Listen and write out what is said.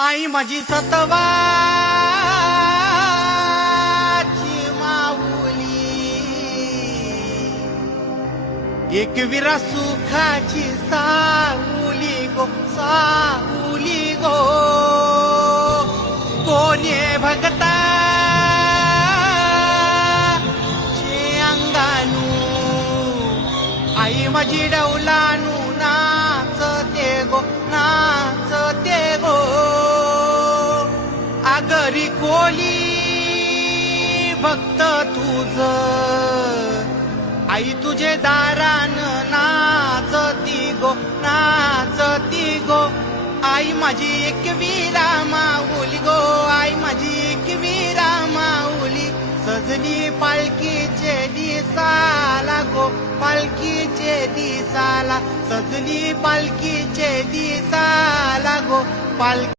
आई माझी सतवाची माऊली, एकविरा सुखाची साऊली गो, साऊली गो. कोणी भगता अंगानू आई माझी डौलानू नाचते गो, नाचते गो. आगरी कोली भक्त तुझ आई तुझे दारान नाचती गो, नाचती गो. आई माझी एकविरा माऊली गो, आई माझी एकविरा माऊली. सजली पालखीचे दिसाला गो, पालखीचे दिसाला. सजली पालखीचे दिसाला गो, पालखी.